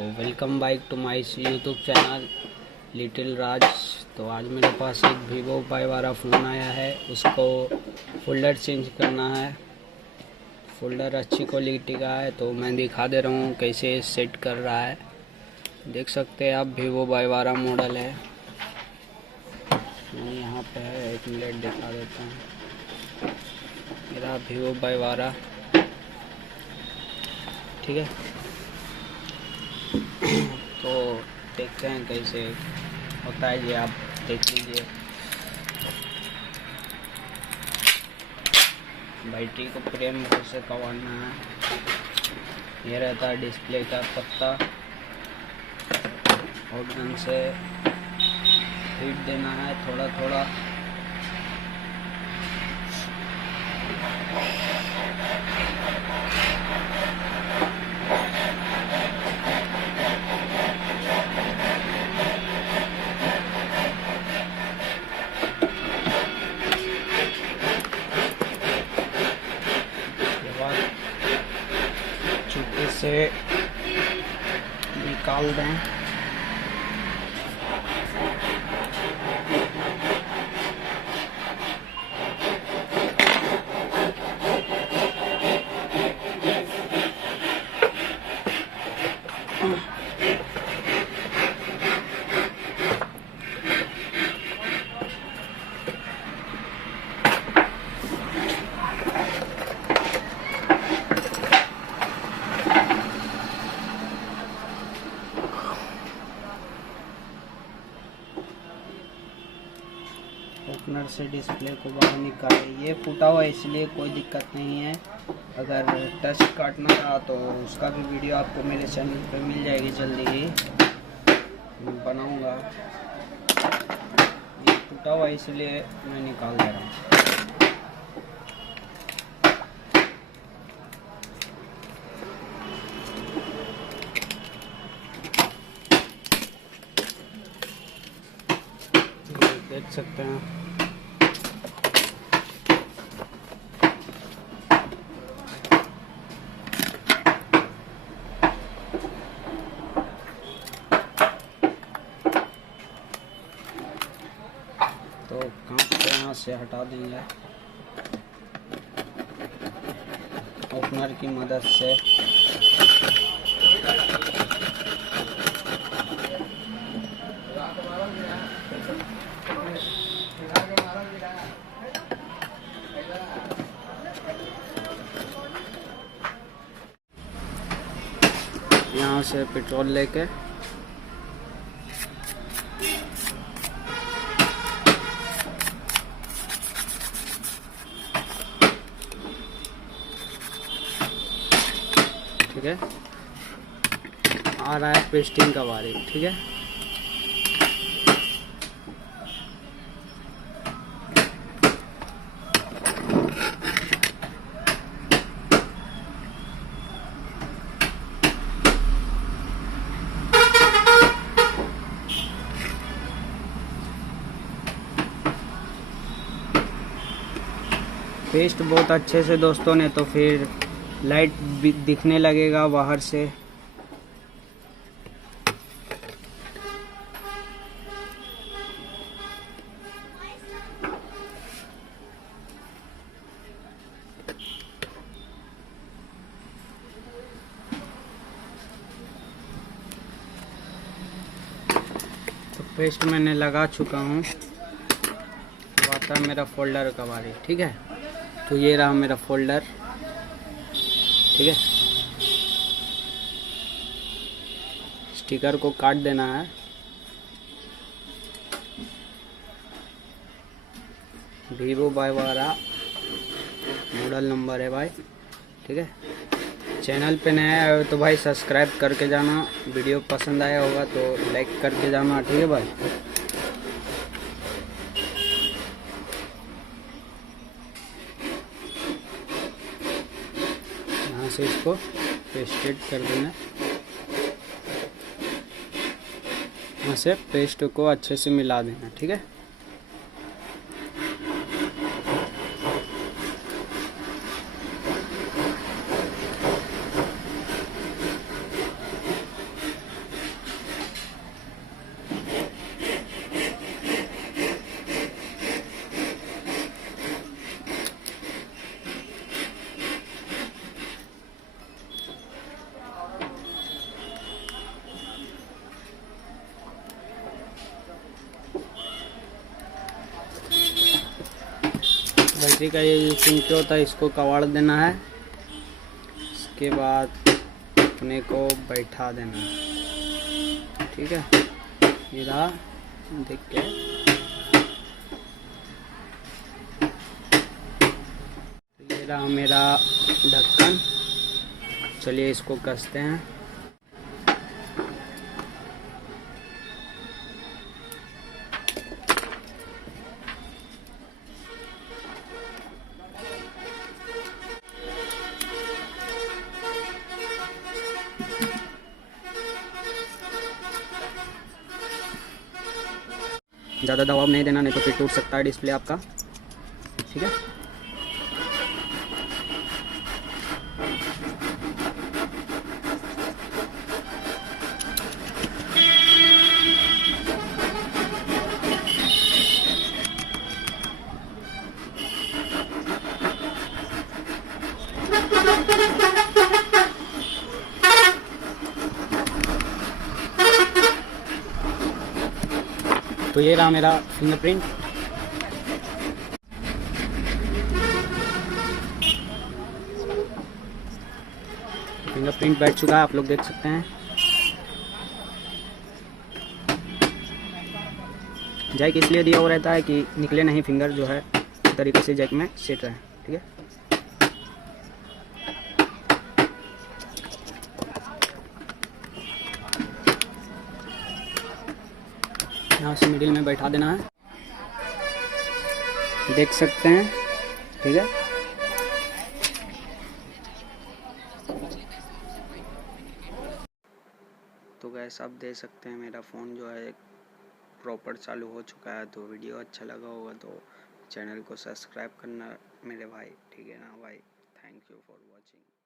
Welcome back to my YouTube channel little Raj. तो आज मेरे पास एक वीवो y12 फ़ोन आया है, उसको फोल्डर चेंज करना है। फोल्डर अच्छी क्वालिटी का है तो मैं दिखा दे रहा हूँ कैसे सेट कर रहा है। देख सकते हैं आप, वीवो y12 मॉडल है। यहाँ पे है, एक मिनट दिखा देता हूँ। मेरा वीवो y12, ठीक है। तो देखते हैं कैसे होता है, ये आप देख लीजिए। बैटरी को फ्रेम भर से कवाना है। ये रहता है डिस्प्ले का पत्ता, और ढंग से हीट देना है थोड़ा थोड़ा। चुप्पी से निकाल दें। ओपनर से डिस्प्ले को बाहर निकालें। ये फूटा हुआ इसलिए कोई दिक्कत नहीं है। अगर टच काटना रहा तो उसका भी वीडियो आपको मेरे चैनल पे मिल जाएगी, जल्दी ही बनाऊंगा। ये फूटा हुआ इसलिए मैं निकाल दे रहा हूँ। देख सकते हैं तो कांच को यहाँ से हटा देंगे ओपनर की मदद से। यहाँ से पेट्रोल लेके ठीक है, आ रहा है पेस्टिंग का बारी, ठीक है। पेस्ट बहुत अच्छे से दोस्तों ने, तो फिर लाइट भी दिखने लगेगा बाहर से। तो पेस्ट मैंने लगा चुका हूँ। अब आता है मेरा फोल्डर का बारी, ठीक है। तो ये रहा मेरा फोल्डर, ठीक है। स्टिकर को काट देना है। वीवो y12 मॉडल नंबर है भाई, ठीक है। चैनल पे नया आए हो तो भाई सब्सक्राइब करके जाना। वीडियो पसंद आया होगा तो लाइक करके जाना, ठीक है भाई। से इसको पेस्टेड कर देना। यहाँ से पेस्ट को अच्छे से मिला देना, ठीक है। बैटरी का ये जो पिंच होता है इसको कवाड़ देना है। इसके बाद अपने को बैठा देना है, ठीक है। ये रहा, देख के ये रहा मेरा ढक्कन। चलिए इसको कसते हैं। ज़्यादा दबाव नहीं देना, नहीं तो फिर टूट सकता है डिस्प्ले आपका, ठीक है। तो ये रहा मेरा फिंगरप्रिंट। फिंगरप्रिंट बैठ चुका है, आप लोग देख सकते हैं। जैक इसलिए दिया हुआ रहता है कि निकले नहीं फिंगर जो है, इस तरीके से जैक में सेट रहे, ठीक है। यहाँ से मिडिल में बैठा देना है, देख सकते हैं, ठीक है। तो गैस आप देख सकते हैं मेरा फ़ोन जो है प्रॉपर चालू हो चुका है। तो वीडियो अच्छा लगा होगा तो चैनल को सब्सक्राइब करना मेरे भाई, ठीक है ना भाई। Thank you for watching.